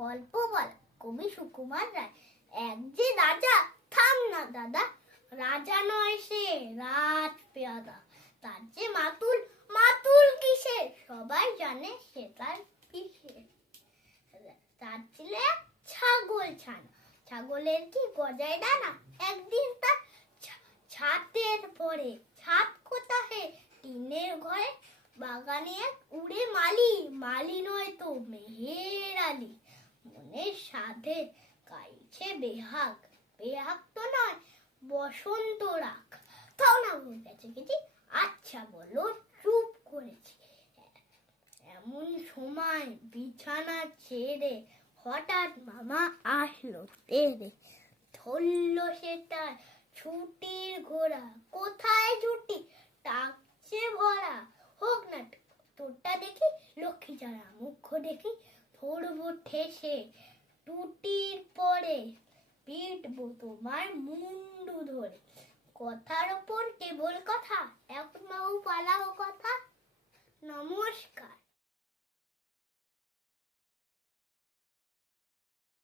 গল্প বলা কবি সুকুমার রায়। এক যে রাজা, থাম না দাদা, রাজা নয় সে রাজ পেয়াদা। তার যে মাতুল, মাতুল কিসে, সবাই জানে সে তার পিসে। তার ছিল এক ছাগল ছানা, ছাগলের কি গজায় ডানা। একদিন তার ছাদের পরে, ছাদ কোথায় টিনের ঘরে, বাগানে এক উড়ে মালি, মালি নয় তো মেহের আলি। মনের সাধে গাইছে বেহাগ, বেহাগ তো নয় বসন্ত রাগ। তাও না গেছে গেছি, আচ্ছা বলো চুপ করেছি। এমন সময় বিছানা ছেড়ে হঠাৎ মামা আসলো তেড়ে। ধরল সে তার ছুটির ঘোড়া, কোথায় ছুটি টাকছে ভরা। হোক না তোরটা দেখি লক্ষ্মী ছাড়া, মুখ দেখি ধরবো ঠেসে। টুটির পরে পিটবো তোমার মুন্ডু ধরে। কথার ওপর কেবল কথা, এখন বাবু পালাও কথা।